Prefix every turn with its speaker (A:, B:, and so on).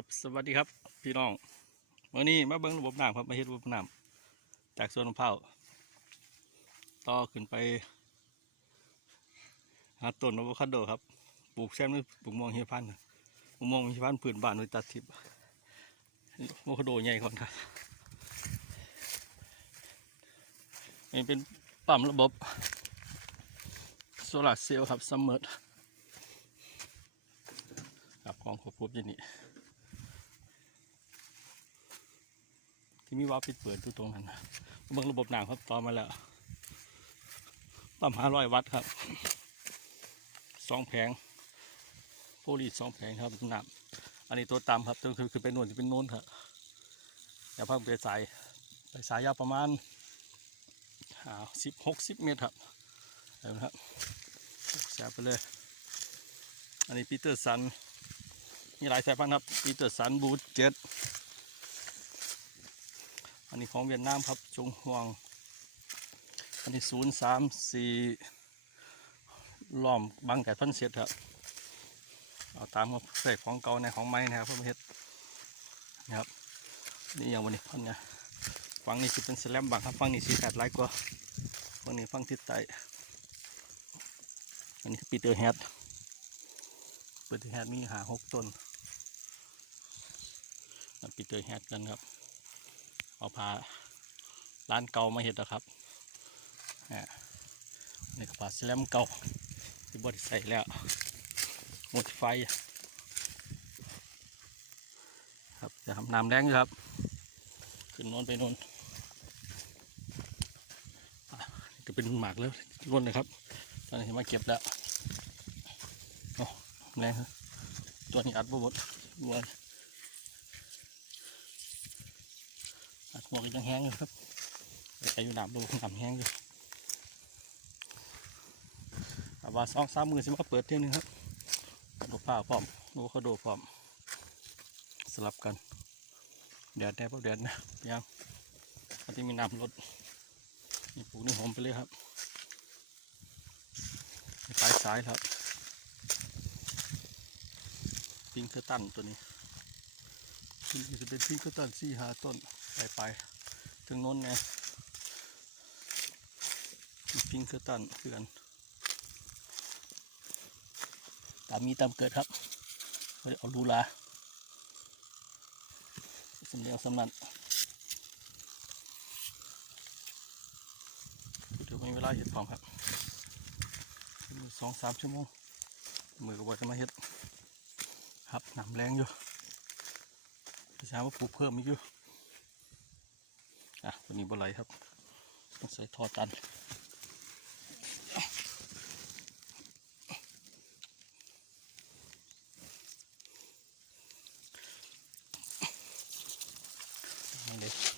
A: ครับสวัสดีครับ พี่น้องวันนี้มาเบิ้งระบบน้ำครับมาเฮ็ดระบบน้ำจากสวนมะพร้าวต่อขึ้นไปหาต้นอะโวคาโดครับปลูกแซมด้วยปลูกม่วงเฮียพันธุ์มะม่วงเฮียพันธุ์ผืนบ้านโดยตัดทิพย์อะโวคาโดใหญ่ก่อนครับนี่เป็นปั๊มระบบโซลาร์เซลล์ครับซัมเมอร์ครับของครบครบอย่างนี้ มีวาล์วปิดเปิดอยู่ตรงนั้นเบิ่งระบบน้ำครับต่อมาแล้วปั๊มห้าร้อยวัตต์ครับสองแผงโฟลีสองแผงครับน้ำอันนี้ตัวต่ำครับตัวคือคือเป็นนวลจะเป็นโน้นครับอย่าพิ่งไปสายไปสายยาวประมาณสิบหกสิบเมตรครับเอาละครับแสบไปเลย อันนี้ปีเตอร์สัน มีหลายสายพันธุ์ครับปีเตอร์สันบูทเจ็ด นนี้ของเวียดนามครับจงห่วง อันนี้ศูนย์สามสี่ล้อมบางแก่พันเสียดครับเอาตามครับใส่ของเก่าในของไม้นะครับเพื่อเฮ็ดนะครับนี่อย่างวันนี้พันเนี่ยฝั่งนี้สิเป็นสแลมบางครับฝั่งนี้สีแปดไลกว่าฝั่งนี้ฝั่งทิศใต้อันนี้ปีเตอร์แฮดปีเตอร์แฮดมีหาหกต้นปีเตอร์แฮดกันครับ เอาพาร้านเก่ามาเห็ดนะครับนี่ก็พาสแลมเก่าที่บดใส่แล้วหมดไฟ ครับจะทำน้ำแรงครับ ขึ้นโนนไปนนอะนี่ก็เป็นหมากแล้วร่นเลยครับ ตอนนี้มาเก็บแล้วโอ้แรงครับตัวนี้อัดบ่หมดบัว อัดหัวกยังแห้งอยู่ครับใส่อยู่น้ำดูน้ำแห้งอยู่อาว่าสองสามมือสิมาเปิดเที่ยนึงครับลูกผ้าพร้อมลูกเขาโดพร้อม สลับกันแดดแดดพวกแดดนะยังอันที่มีน้ำลดนี่ปลูกนี่หอมไปเลยครับปลายสายครับพิงเคอร์ตันตัวนี้นี่จะเป็นพิงเกอร์ตันสี่หาต้น ไปไปถึงโน้นไงพิงเกอตันคือกันตามมีตามเกิดครับเขาเรียกเอาลูลาสำเนียงสำนันเดี๋ยวมีเวลาเห็ดพร้อมครับสองสามชั่วโมงมือก็บอกจะมาเห็ดครับหนำแรงอยู่พี่ช้าว่าปลูกเพิ่มอีกอยู่ อะวันนี้บ่ไหลครับต้องใส่ท่อตันนี่เลย